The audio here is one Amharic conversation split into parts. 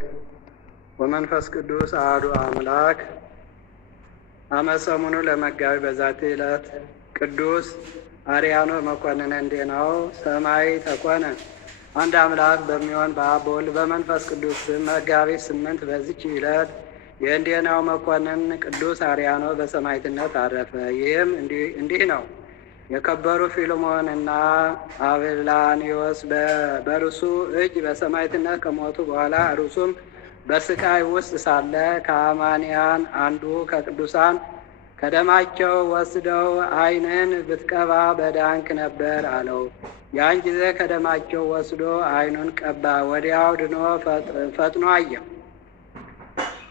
ወወልድ ወመንፈስ ቅዱስ አሐዱ አምላክ። አመ ሰሙኑ ለመጋቢ በዛቲ ዕለት ቅዱስ አርያኖ መኮንን እንዴናው ሰማይ ተኮነ። አንድ አምላክ በሚሆን በአብ በወልድ በመንፈስ ቅዱስ ስም መጋቢት 8 በዚች ዕለት የእንዴናው መኮንን ቅዱስ አርያኖ በሰማዕትነት አረፈ። ይህም እንዲህ ነው። የከበሩ ፊልሞንና አብላኒዮስ በርሱ እጅ በሰማዕትነት ከሞቱ በኋላ እርሱም በስቃይ ውስጥ ሳለ ከአማንያን አንዱ ከቅዱሳን ከደማቸው ወስደው ዓይንን ብትቀባ በዳንክ ነበር አለው። ያን ጊዜ ከደማቸው ወስዶ ዓይኑን ቀባ፣ ወዲያው ድኖ ፈጥኖ አየው።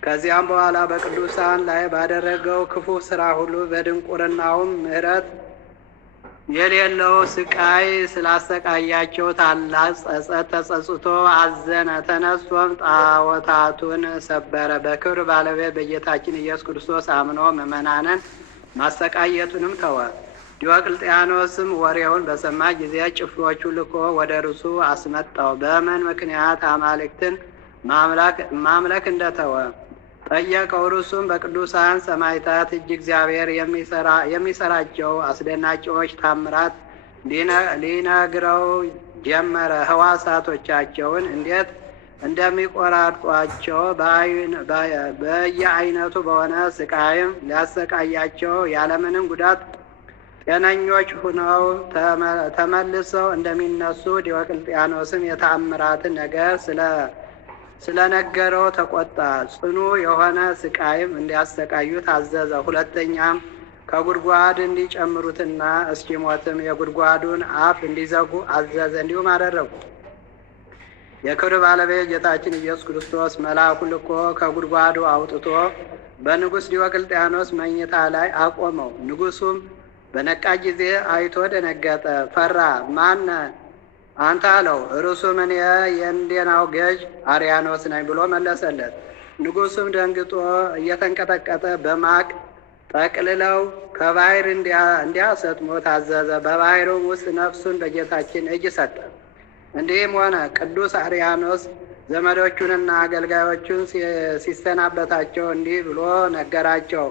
ከዚያም በኋላ በቅዱሳን ላይ ባደረገው ክፉ ስራ ሁሉ በድንቁርናውም ምሕረት የሌለው ስቃይ ስላሰቃያቸው ታላቅ ጸጸት ተጸጽቶ አዘነ። ተነስቶም ጣዖታቱን ሰበረ። በክብር ባለቤት በጌታችን ኢየሱስ ክርስቶስ አምኖ ምዕመናንን ማሰቃየቱንም ተወ። ዲዮቅልጥያኖስም ወሬውን በሰማ ጊዜ ጭፍሮቹ ልኮ ወደ እርሱ አስመጣው። በምን ምክንያት አማልክትን ማምለክ እንደተወ ጠየቀው። እርሱም በቅዱሳን ሰማዕታት እጅ እግዚአብሔር የሚሰራቸው አስደናቂዎች ታምራት ሊነግረው ጀመረ። ሕዋሳቶቻቸውን እንዴት እንደሚቆራርጧቸው በየአይነቱ በሆነ ስቃይም ሊያሰቃያቸው ያለምንም ጉዳት ጤነኞች ሁነው ተመልሰው እንደሚነሱ ዲዮቅልጥያኖስም የተአምራትን ነገር ስለነገረው ተቆጣ። ጽኑ የሆነ ስቃይም እንዲያሰቃዩት አዘዘ። ሁለተኛም ከጉድጓድ እንዲጨምሩትና እስኪሞትም የጉድጓዱን አፍ እንዲዘጉ አዘዘ። እንዲሁም አደረጉ። የክብር ባለቤት ጌታችን ኢየሱስ ክርስቶስ መልአኩን ልኮ ከጉድጓዱ አውጥቶ በንጉሥ ዲዮቅልጥያኖስ መኝታ ላይ አቆመው። ንጉሡም በነቃ ጊዜ አይቶ ደነገጠ፣ ፈራ። ማን አንተ አለው። እርሱም እኔ የእንዴናው ገዥ አርያኖስ ነኝ ብሎ መለሰለት። ንጉሡም ደንግጦ እየተንቀጠቀጠ በማቅ ጠቅልለው ከባሕር እንዲያሰጥሙ ታዘዘ። በባሕሩም ውስጥ ነፍሱን በጌታችን እጅ ሰጠ። እንዲህም ሆነ። ቅዱስ አርያኖስ ዘመዶቹንና አገልጋዮቹን ሲሰናበታቸው እንዲህ ብሎ ነገራቸው።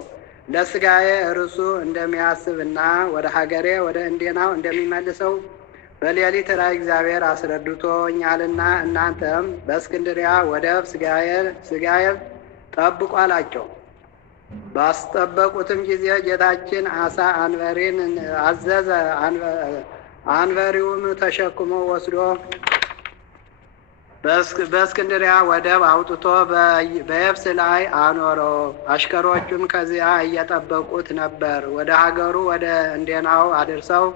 ለሥጋዬ እርሱ እንደሚያስብና ወደ ሀገሬ ወደ እንዴናው እንደሚመልሰው በሌሊት ራእይ እግዚአብሔር አስረድቶኛልና እናንተም በእስክንድርያ ወደብ ሥጋዬን ጠብቁ አላቸው። ባስጠበቁትም ጊዜ ጌታችን አሳ አንበሪን አዘዘ። አንበሪውም ተሸክሞ ወስዶ በእስክንድርያ ወደብ አውጥቶ በየብስ ላይ አኖረው። አሽከሮቹም ከዚያ እየጠበቁት ነበር። ወደ ሀገሩ ወደ እንዴናው አድርሰው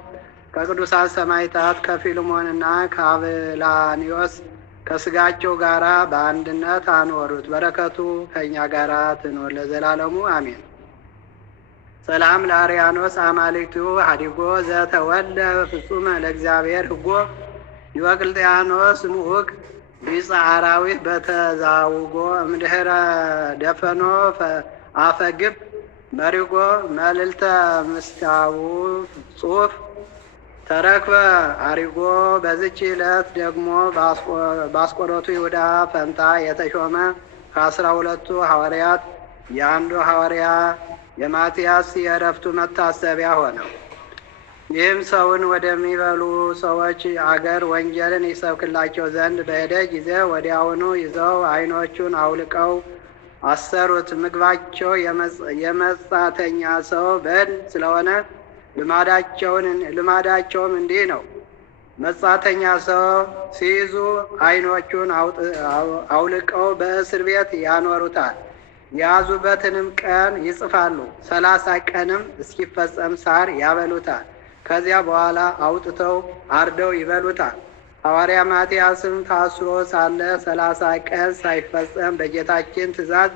ከቅዱሳን ሰማዕታት ከፊልሞንና ከአብላኒዮስ ከስጋቸው ጋር በአንድነት አኖሩት። በረከቱ ከእኛ ጋር ትኖር ለዘላለሙ አሜን። ሰላም ለአርያኖስ አማልክቱ ሀዲጎ ዘተወልደ ፍጹመ ለእግዚአብሔር ህጎ ዲዮቅልጥያኖስ ምዑቅ ቢጸ አራዊት በተዛውጎ እምድኅረ ደፈኖ አፈግብ መሪጎ መልዕልተ ምስታው ጽሑፍ ተረክበ አሪጎ። በዚች ዕለት ደግሞ በአስቆሮቱ ይሁዳ ፈንታ የተሾመ ከ12ቱ ሐዋርያት የአንዱ ሐዋርያ የማትያስ የዕረፍቱ መታሰቢያ ሆነ። ይህም ሰውን ወደሚበሉ ሰዎች አገር ወንጌልን ይሰብክላቸው ዘንድ በሄደ ጊዜ ወዲያውኑ ይዘው ዓይኖቹን አውልቀው አሰሩት። ምግባቸው የመጻተኛ ሰው በድን ስለሆነ ልማዳቸውም እንዲህ ነው። መጻተኛ ሰው ሲይዙ ዓይኖቹን አውልቀው በእስር ቤት ያኖሩታል። የያዙበትንም ቀን ይጽፋሉ። 30 ቀንም እስኪፈጸም ሳር ያበሉታል። ከዚያ በኋላ አውጥተው አርደው ይበሉታል። ሐዋርያ ማትያስም ታስሮ ሳለ 30 ቀን ሳይፈጸም በጌታችን ትእዛዝ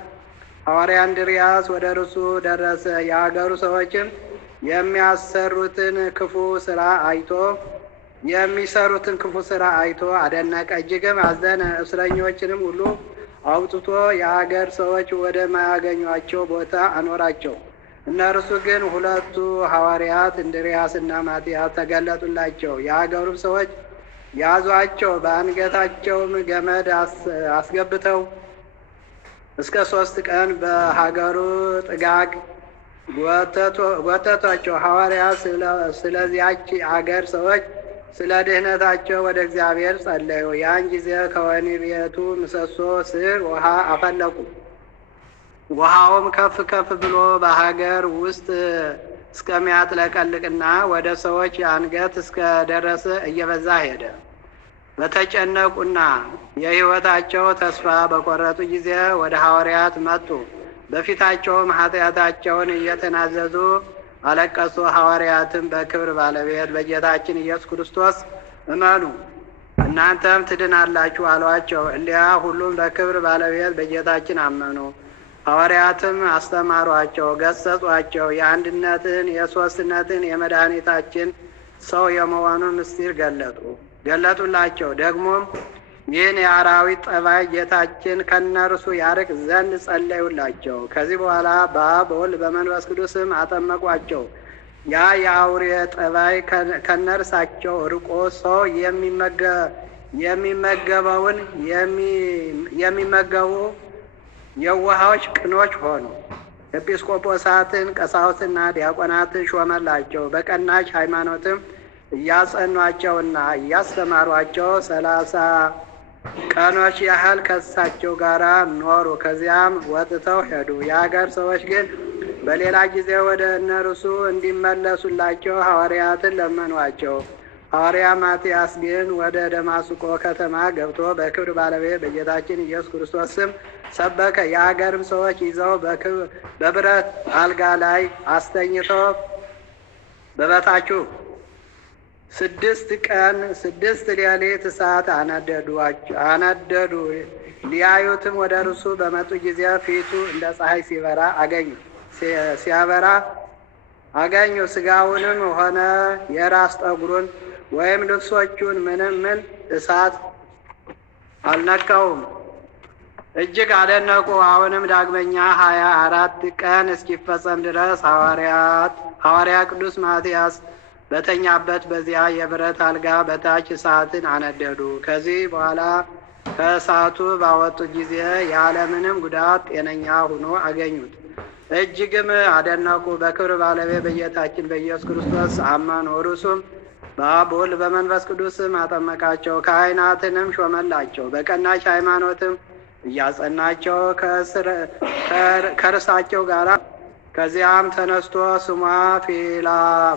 ሐዋርያ እንድርያስ ወደ እርሱ ደረሰ። የአገሩ ሰዎችም የሚሰሩትን ክፉ ስራ አይቶ አደነቀ፣ እጅግም አዘነ። እስረኞችንም ሁሉ አውጥቶ የአገር ሰዎች ወደ ማያገኟቸው ቦታ አኖራቸው። እነርሱ ግን ሁለቱ ሐዋርያት እንድርያስና ማትያስ ተገለጡላቸው። የአገሩም ሰዎች ያዟቸው፣ በአንገታቸውም ገመድ አስገብተው እስከ 3 ቀን በሀገሩ ጥጋግ ጎተቷቸው። ሐዋርያት ስለዚያች አገር ሰዎች ስለ ድህነታቸው ወደ እግዚአብሔር ጸለዩ። ያን ጊዜ ከወህኒ ቤቱ ምሰሶ ስር ውሃ አፈለቁ። ውሃውም ከፍ ከፍ ብሎ በሀገር ውስጥ እስከሚያጥለቀልቅና ወደ ሰዎች አንገት እስከ ደረሰ እየበዛ ሄደ። በተጨነቁና የሕይወታቸው ተስፋ በቆረጡ ጊዜ ወደ ሐዋርያት መጡ። በፊታቸውም ኃጢአታቸውን እየተናዘዙ አለቀሱ። ሐዋርያትም በክብር ባለቤት በጌታችን ኢየሱስ ክርስቶስ እመኑ እናንተም ትድናላችሁ አሏቸው። እሊያ ሁሉም በክብር ባለቤት በጌታችን አመኑ። ሐዋርያትም አስተማሯቸው፣ ገሰጿቸው። የአንድነትን የሦስትነትን የመድኃኒታችን ሰው የመሆኑን ምስጢር ገለጡላቸው። ደግሞም ይህን የአራዊት ጠባይ ጌታችን ከነርሱ ያርቅ ዘንድ ጸለዩላቸው። ከዚህ በኋላ በአብ በወልድ በመንፈስ ቅዱስም አጠመቋቸው። ያ የአውሬ ጠባይ ከነርሳቸው ርቆ ሰው የሚመገበውን የሚመገቡ የዋሃዎች ቅኖች ሆኑ። ኤጲስቆጶሳትን፣ ቀሳውስትና ዲያቆናትን ሾመላቸው። በቀናች ሃይማኖትም እያጸኗቸውና እያስተማሯቸው 30 ቀኖች ያህል ከእሳቸው ጋር ኖሩ። ከዚያም ወጥተው ሄዱ። የአገር ሰዎች ግን በሌላ ጊዜ ወደ እነርሱ እንዲመለሱላቸው ሐዋርያትን ለመኗቸው። ሐዋርያ ማትያስ ግን ወደ ደማስቆ ከተማ ገብቶ በክብር ባለቤት በጌታችን ኢየሱስ ክርስቶስ ስም ሰበከ። የአገርም ሰዎች ይዘው በብረት አልጋ ላይ አስተኝተው በበታችሁ 6 ቀን 6 ሌሊት እሳት አነደዱ። ሊያዩትም ወደ እርሱ በመጡ ጊዜ ፊቱ እንደ ፀሐይ ሲያበራ አገኙ። ሥጋውንም ሆነ የራስ ጠጉሩን ወይም ልብሶቹን ምን እሳት አልነካውም። እጅግ አደነቁ። አሁንም ዳግመኛ 24 ቀን እስኪፈጸም ድረስ ሐዋርያ ቅዱስ ማትያስ በተኛበት በዚያ የብረት አልጋ በታች እሳትን አነደዱ። ከዚህ በኋላ ከእሳቱ ባወጡት ጊዜ ያለምንም ጉዳት ጤነኛ ሆኖ አገኙት። እጅግም አደነቁ። በክብር ባለቤት በጌታችን በኢየሱስ ክርስቶስ አመኑ። እርሱም በአብ በወልድ በመንፈስ ቅዱስም አጠመቃቸው። ካህናትንም ሾመላቸው። በቀናች ሃይማኖትም እያጸናቸው ከእርሳቸው ጋር ከዚያም ተነስቶ ስሟ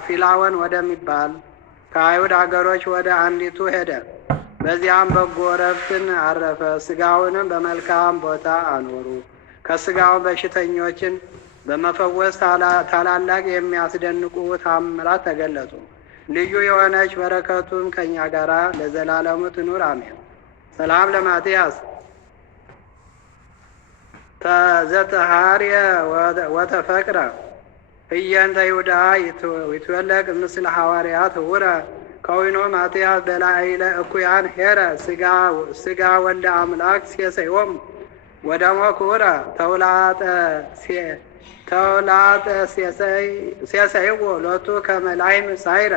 ፊላወን ወደሚባል ከአይሁድ አገሮች ወደ አንዲቱ ሄደ። በዚያም በጎ ዕረፍትን አረፈ። ሥጋውንም በመልካም ቦታ አኖሩ። ከሥጋውን በሽተኞችን በመፈወስ ታላላቅ የሚያስደንቁ ታምራት ተገለጡ። ልዩ የሆነች በረከቱም ከእኛ ጋር ለዘላለሙ ትኑር አሜን። ሰላም ለማትያስ ተዘተሃርየ ወተፈቅረ እየንተ ይሁዳ ይትወለቅ ምስለ ሐዋርያት ህውረ ከዊኖ ማትያስ በላዕለ እኩያን ሄረ ሥጋ ወልደ አምላክ ሴሰዮም ወደሞ ክቡረ ተውላጠ ሴሰይዎ ሎቱ ከመላይም ሳይረ።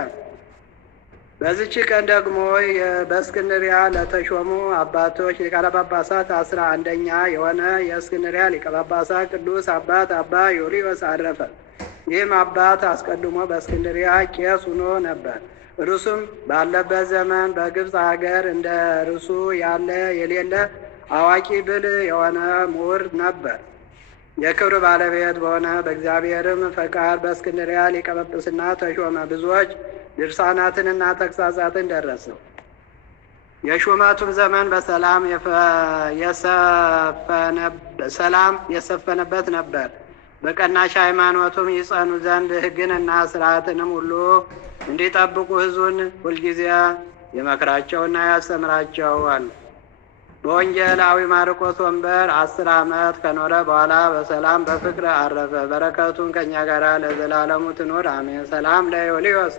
በዚች ቀን ደግሞ በእስክንድርያ ለተሾሙ አባቶች ሊቃነ ጳጳሳት 11ኛ የሆነ የእስክንድርያ ሊቀ ጳጳሳት ቅዱስ አባት አባ ዮልዮስ አረፈ። ይህም አባት አስቀድሞ በእስክንድርያ ቄስ ሆኖ ነበር። እርሱም ባለበት ዘመን በግብፅ ሀገር እንደ እርሱ ያለ የሌለ አዋቂ ብልህ የሆነ ምሁር ነበር። የክብር ባለቤት በሆነ በእግዚአብሔርም ፈቃድ በእስክንድርያ ሊቀ ጵጵስና ተሾመ። ብዙዎች ድርሳናትንና ተግሣጻትን ደረሰ። የሹመቱም ዘመን በሰላም የሰፈነበት ነበር። በቀናች ሃይማኖቱም ይጸኑ ዘንድ ሕግንና ሥርዓትንም ሁሉ እንዲጠብቁ ሕዝቡን ሁልጊዜ የመክራቸውና ያስተምራቸዋል። በወንጌላዊ ማርቆስ ወንበር 10 ዓመት ከኖረ በኋላ በሰላም በፍቅር አረፈ። በረከቱን ከእኛ ጋር ለዘላለሙ ትኖር አሜን። ሰላም ለዮልዮስ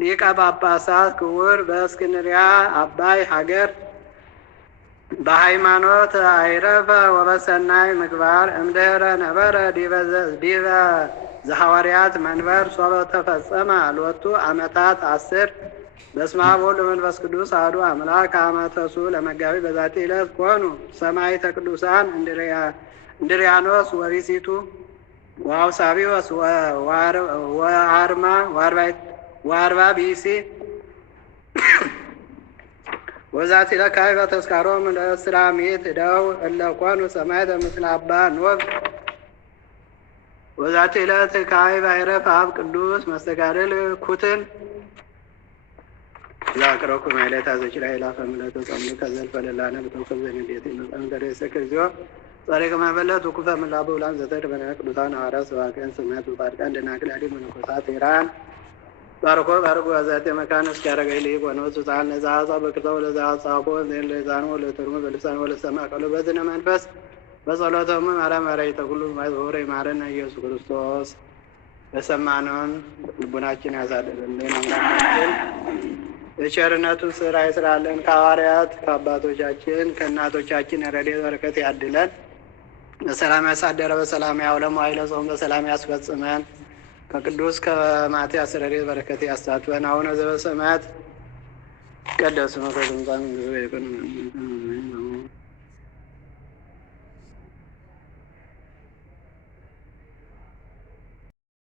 ሊቀ ጳጳሳት ክቡር በእስክንድርያ አባይ ሀገር በሃይማኖት አይረፈ ወበሰናይ ምግባር እምድኅረ ነበረ ዲበ ዘሐዋርያት መንበር ሶበ ተፈጸመ ሎቱ ዓመታት 10 በስመ አብ ወወልድ ወመንፈስ ቅዱስ አሐዱ አምላክ አመ ተስዑ ለመጋቢ በዛቲ ዕለት ኮኑ ሰማዕተ ቅዱሳን እንድርያኖስ ወቢሲቱ ወአውሳብዮስ ወአርባ ቢሲ ወዛቲ ለካዕበ ተስካሮም ለእስራሚት እደው እለ ኮኑ ሰማዕተ ምስለ አባ ኖብ ወዛቲ ዕለት ካዕበ አይረፍ አብ ቅዱስ መስተጋድል ኩትን ዛቅረኩ ማይለት አዘችራ ይላፈ ምለቶ ጸምዱ ከዘልፈ ለላነ በተወከብ ዘንዴት ይመጣን ደረሰ ከዚዮ ጻሪቀ ማበለት ወኩፈ ምላቡ ላን ዘተር በነ ቅዱሳን ሐዋርያት ሰባክያን ሰማዕታት ወጻድቃን ደናግል አዲ መነኮሳት ኢራን ባርኮ አዛቴ መካነ እስከ ያረጋይ ለይ ወነሱ ጻን ነዛዛ በክርታው ለዛጻፎ ዘን ለዛኖ ለተርሙ በልሳን ወለሰማ ቀሎ በዝነ መንፈስ በጸሎተሙ ማርያም ማርያም ተኩሉ ማይወረ ማረና ኢየሱስ ክርስቶስ በሰማነውን ልቡናችን ያሳድርልን። አምላካችን የቸርነቱን ስራ ይስራልን። ከሐዋርያት ከአባቶቻችን ከእናቶቻችን ረድኤት በረከት ያድለን። በሰላም ያሳደረ በሰላም ያውለን። መዋዕለ ጾም በሰላም ያስፈጽመን። ከቅዱስ ከማትያስ ረድኤት በረከት ያሳትፈን። አቡነ ዘበሰማያት ይትቀደስ ስምከ ትምጻእ መንግሥትከ